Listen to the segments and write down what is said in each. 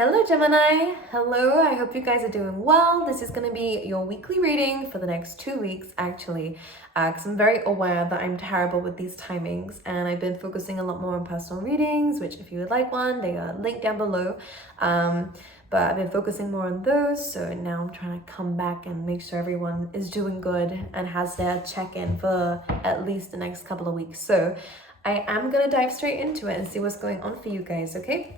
Hello Gemini, hello, I hope you guys are doing well. This is going to be your weekly reading for the next 2 weeks actually, because I'm very aware that I'm terrible with these timings and I've been focusing a lot more on personal readings, which if you would like one, they are linked down below. But I've been focusing more on those, so now I'm trying to come back and make sure everyone is doing good and has their check-in for at least the next couple of weeks. So I am going to dive straight into it and see what's going on for you guys, okay?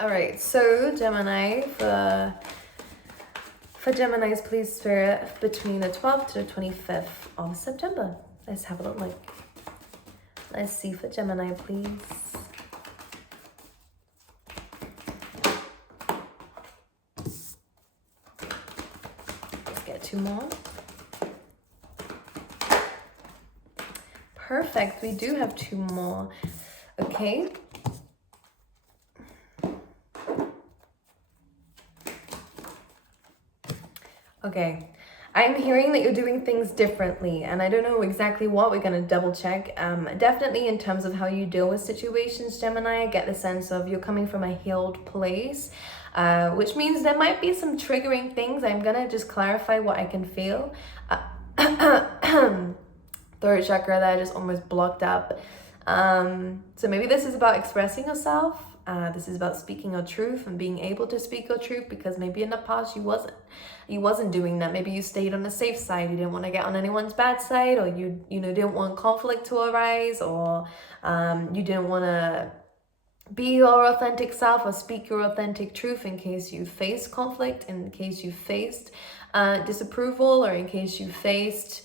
All right, so Gemini, for Geminis, please Spirit, between the 12th to the 25th of September. Let's have a look. Let's see for Gemini, please. Let's get 2 more. Perfect, we do have 2 more. Okay. Okay, I'm hearing that you're doing things differently, and I don't know exactly what. We're going to double check. Definitely in terms of how you deal with situations, Gemini, I get the sense of you're coming from a healed place, which means there might be some triggering things. I'm going to just clarify what I can feel. Throat chakra there just almost blocked up. So maybe this is about expressing yourself. This is about speaking your truth and being able to speak your truth, because maybe in the past you wasn't doing that. Maybe you stayed on the safe side. You didn't want to get on anyone's bad side, or you didn't want conflict to arise, or you didn't want to be your authentic self or speak your authentic truth in case you faced conflict, in case you faced disapproval, or in case you faced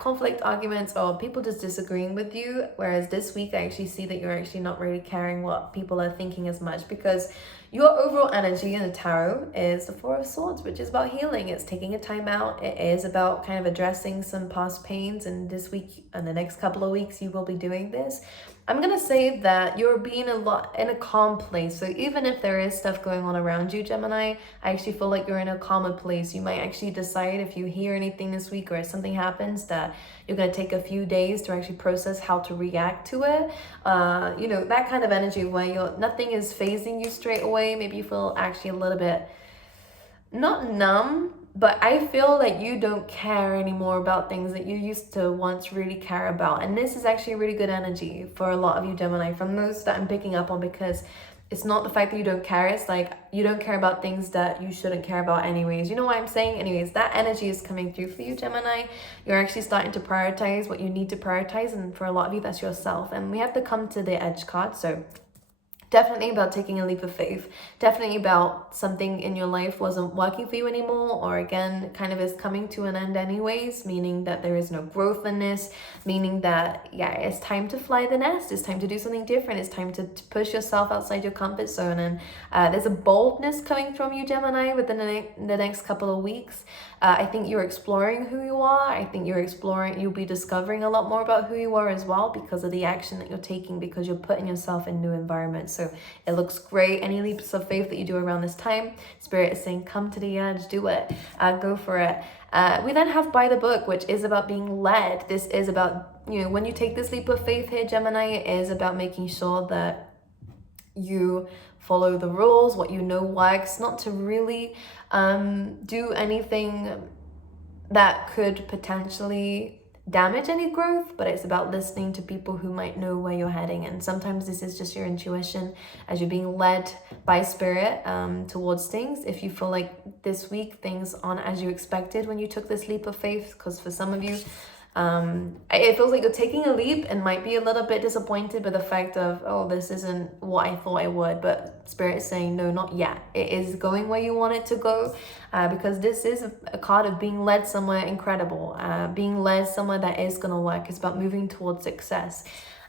conflict, arguments, or people just disagreeing with you. Whereas this week I actually see that you're actually not really caring what people are thinking as much, because your overall energy in the tarot is the 4 of Swords, which is about healing. It's taking a time out. It is about kind of addressing some past pains, and this week and the next couple of weeks you will be doing this. I'm gonna say that you're being in a calm place. So even if there is stuff going on around you, Gemini, I actually feel like you're in a calmer place. You might actually decide, if you hear anything this week or if something happens, that you're gonna take a few days to actually process how to react to it. That kind of energy where nothing is phasing you straight away. Maybe you feel actually a little bit, not numb, but I feel like you don't care anymore about things that you used to once really care about. And this is actually a really good energy for a lot of you, Gemini, from those that I'm picking up on, because it's not the fact that you don't care. It's like you don't care about things that you shouldn't care about anyways. You know what I'm saying? Anyways, that energy is coming through for you, Gemini. You're actually starting to prioritize what you need to prioritize. And for a lot of you, that's yourself. And we have to come to the Edge card. So definitely about taking a leap of faith. Definitely about something in your life wasn't working for you anymore, or again, kind of is coming to an end anyways, meaning that there is no growth in this, meaning that, it's time to fly the nest. It's time to do something different. It's time to push yourself outside your comfort zone. And there's a boldness coming from you, Gemini, within the next couple of weeks. I think you're exploring who you are. I think you'll be discovering a lot more about who you are as well, because of the action that you're taking, because you're putting yourself in new environments. So it looks great. Any leaps of faith that you do around this time, Spirit is saying, come to the edge, do it, go for it. We then have by the book, which is about being led. This is about, when you take this leap of faith here, Gemini, it is about making sure that you follow the rules, what you know works, not to really do anything that could potentially damage any growth, but it's about listening to people who might know where you're heading. And sometimes this is just your intuition as you're being led by Spirit towards things. If you feel like this week things aren't as you expected when you took this leap of faith, because for some of you it feels like you're taking a leap and might be a little bit disappointed by the fact of, oh, this isn't what I thought it would. But Spirit is saying, no, not yet. It is going where you want it to go, because this is a card of being led somewhere incredible, being led somewhere that is going to work. It's about moving towards success,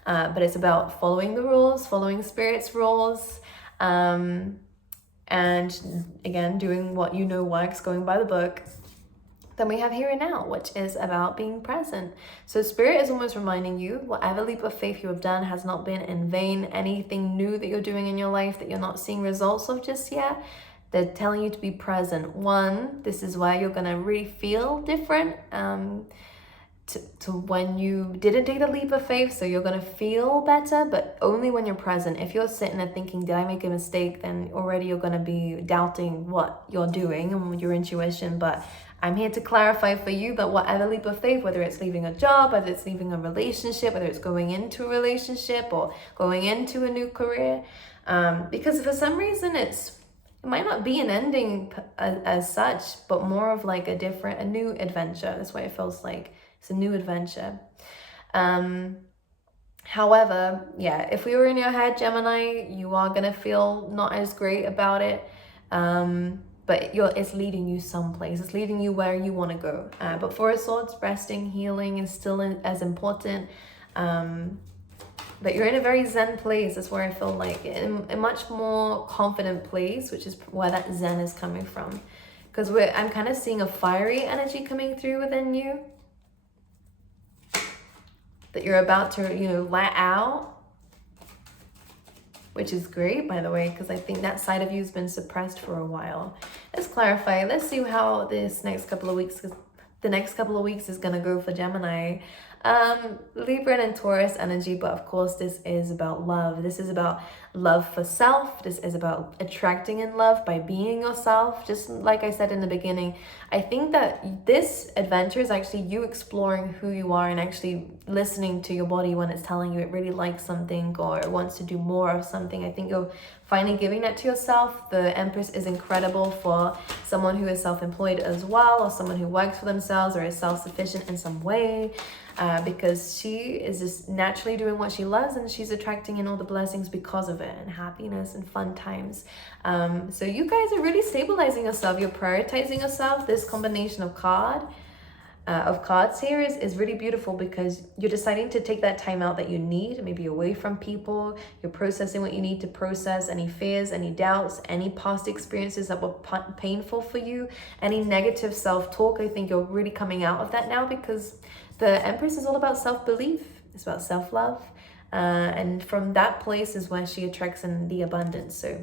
but it's about following the rules, following Spirit's rules, and again, doing what you know works, going by the book. Then we have Here and Now, which is about being present. So Spirit is almost reminding you, whatever leap of faith you have done has not been in vain. Anything new that you're doing in your life that you're not seeing results of just yet, they're telling you to be present. One, this is where you're going to really feel different. to when you didn't take the leap of faith. So you're going to feel better, but only when you're present. If you're sitting there thinking, did I make a mistake? Then already you're going to be doubting what you're doing and your intuition. But I'm here to clarify for you that whatever leap of faith, whether it's leaving a job, whether it's leaving a relationship, whether it's going into a relationship or going into a new career, because for some reason it might not be an ending as such, but more of like a new adventure. That's what it feels like. It's a new adventure. However, yeah, if we were in your head, Gemini, you are gonna feel not as great about it. But it's leading you someplace. It's leading you where you want to go. But Four of Swords, resting, healing is still as important. But you're in a very zen place. That's where I feel like in a much more confident place, which is where that zen is coming from. Because I'm kind of seeing a fiery energy coming through within you that you're about to, let out. Which is great, by the way, because I think that side of you has been suppressed for a while. Let's clarify. Let's see how the next couple of weeks is going to go for Gemini. Libra and Taurus energy, but of course this is about love. This is about love for self. This is about attracting in love by being yourself. Just like I said in the beginning, I think that this adventure is actually you exploring who you are and actually listening to your body when it's telling you it really likes something or it wants to do more of something. I think you're finally giving that to yourself. The Empress is incredible for someone who is self-employed as well, or someone who works for themselves or is self-sufficient in some way. Because she is just naturally doing what she loves and she's attracting in all the blessings because of it, and happiness and fun times. So you guys are really stabilizing yourself. You're prioritizing yourself. This combination of cards here is really beautiful because you're deciding to take that time out that you need, maybe away from people. You're processing what you need to process, any fears, any doubts, any past experiences that were painful for you, any negative self-talk. I think you're really coming out of that now because the Empress is all about self-belief. It's about self-love. And from that place is where she attracts in the abundance. So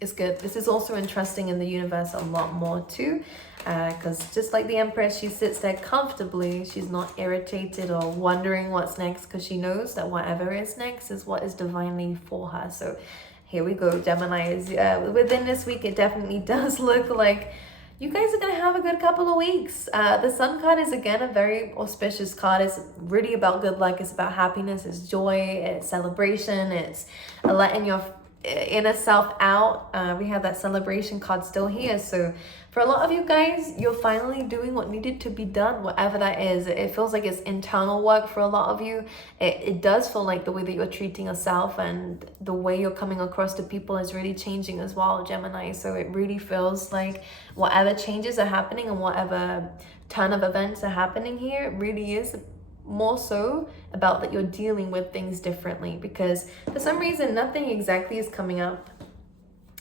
it's good. This is also entrusting in the universe a lot more too. Because just like the Empress, she sits there comfortably. She's not irritated or wondering what's next because she knows that whatever is next is what is divinely for her. So here we go, Gemini. Within this week, it definitely does look like you guys are going to have a good couple of weeks. The Sun card is, again, a very auspicious card. It's really about good luck. It's about happiness. It's joy. It's celebration. It's letting your inner self out. We have that celebration card still here. So for a lot of you guys, you're finally doing what needed to be done, whatever that is. It feels like it's internal work for a lot of you. It does feel like the way that you're treating yourself and the way you're coming across to people is really changing as well, Gemini. So it really feels like whatever changes are happening and whatever turn of events are happening here, it really is more so about that you're dealing with things differently, because for some reason nothing exactly is coming up,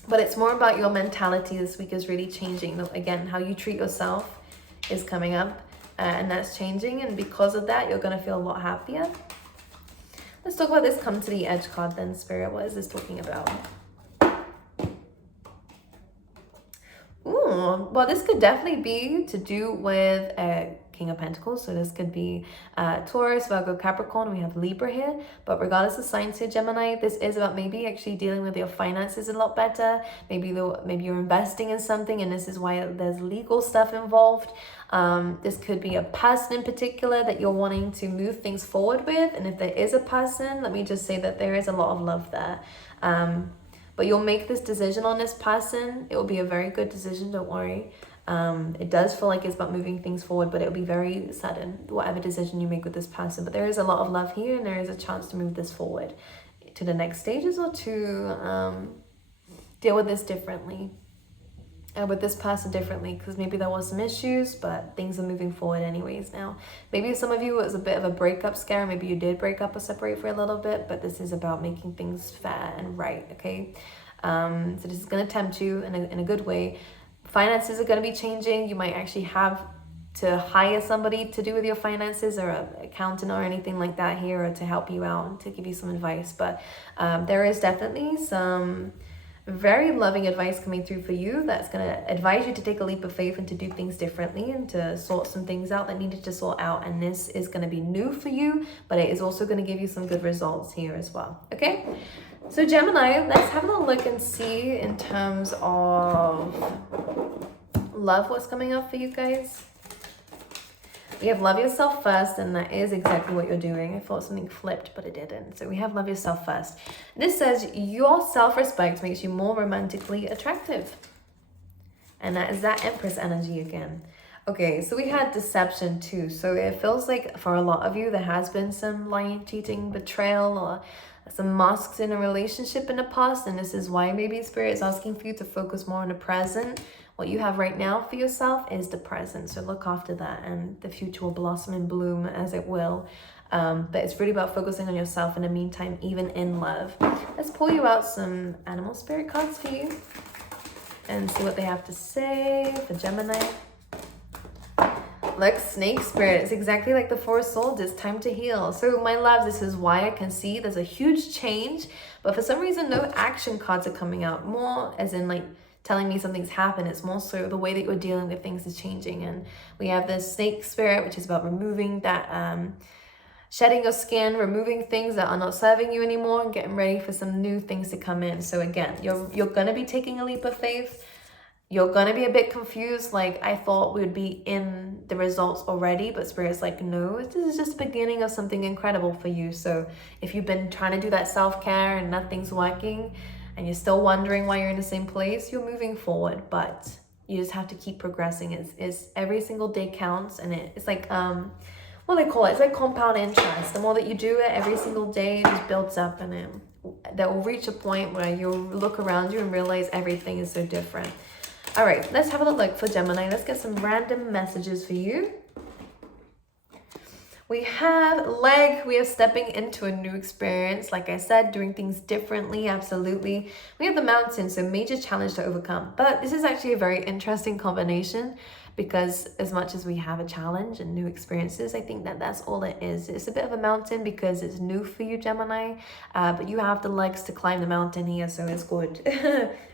but it's more about your mentality this week is really changing. Again, how you treat yourself is coming up, and that's changing, and because of that you're going to feel a lot happier. Let's talk about this come to the edge card then, Spirit. What is this talking about? Ooh, well, this could definitely be to do with King of Pentacles. So this could be Taurus, Virgo, Capricorn. We have Libra here. But regardless of signs here, Gemini, this is about maybe actually dealing with your finances a lot better. Maybe you're investing in something and this is why there's legal stuff involved. This could be a person in particular that you're wanting to move things forward with. And if there is a person, let me just say that there is a lot of love there. But you'll make this decision on this person. It will be a very good decision, don't worry. It does feel like it's about moving things forward, but it'll be very sudden, whatever decision you make with this person. But there is a lot of love here, and there is a chance to move this forward to the next stages, or to deal with this differently. With this person differently, because maybe there was some issues, but things are moving forward anyways now. Maybe some of you, it was a bit of a breakup scare. Maybe you did break up or separate for a little bit, but this is about making things fair and right, okay? So this is going to tempt you in a good way. Finances are going to be changing. You might actually have to hire somebody to do with your finances, or an accountant or anything like that here, or to help you out and to give you some advice. But there is definitely some Very loving advice coming through for you that's going to advise you to take a leap of faith and to do things differently and to sort some things out that needed to sort out. And this is going to be new for you, but it is also going to give you some good results here as well. Okay, so Gemini, let's have a look and see in terms of love what's coming up for you guys. We have love yourself first, and that is exactly what you're doing. I thought something flipped, but it didn't. So we have love yourself first. This says your self-respect makes you more romantically attractive. And that is that Empress energy again. Okay, so we had deception too. So it feels like for a lot of you, there has been some lying, cheating, betrayal, or some masks in a relationship in the past. And this is why maybe Spirit is asking for you to focus more on the present. What you have right now for yourself is the present. So look after that, and the future will blossom and bloom as it will. But it's really about focusing on yourself in the meantime, even in love. Let's pull you out some animal spirit cards for you and see what they have to say for Gemini. Look, snake spirit. It's exactly like the Four of Swords. It's time to heal. So my love, this is why I can see there's a huge change. But for some reason, no action cards are coming out. More as in like telling me something's happened. It's more so the way that you're dealing with things is changing. And we have this snake spirit, which is about removing that, shedding your skin, removing things that are not serving you anymore, and getting ready for some new things to come in. So again, you're gonna be taking a leap of faith. You're gonna be a bit confused, like I thought we would be in the results already, but Spirit's like, no, this is just the beginning of something incredible for you. So if you've been trying to do that self-care and nothing's working, and you're still wondering why you're in the same place, you're moving forward, but you just have to keep progressing. It's every single day counts, and it's like, what do they call it? It's like compound interest. The more that you do it every single day, it just builds up, and that will reach a point where you'll look around you and realize everything is so different. All right, let's have a look for Gemini. Let's get some random messages for you. We have leg, we are stepping into a new experience. Like I said, doing things differently, absolutely. We have the mountain, so major challenge to overcome. But this is actually a very interesting combination, because as much as we have a challenge and new experiences, I think that that's all it is. It's a bit of a mountain because it's new for you, Gemini, but you have the legs to climb the mountain here, so it's good.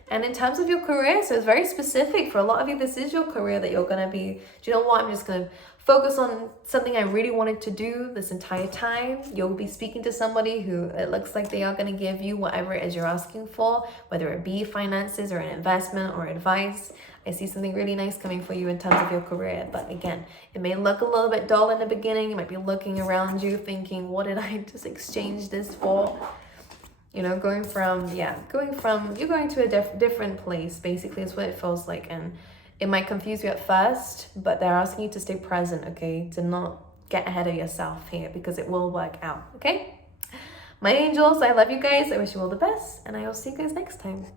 And in terms of your career, so it's very specific. For a lot of you, this is your career that you're going to be, do you know what, I'm just going to focus on something I really wanted to do this entire time. You'll be speaking to somebody who it looks like they are going to give you whatever it is you're asking for, whether it be finances or an investment or advice. I see something really nice coming for you in terms of your career. But again, it may look a little bit dull in the beginning. You might be looking around you thinking, what did I just exchange this for? You know, you're going to a different place, basically, is what it feels like. And it might confuse you at first, but they're asking you to stay present, okay? To not get ahead of yourself here, because it will work out, okay? My angels, I love you guys. I wish you all the best, and I will see you guys next time.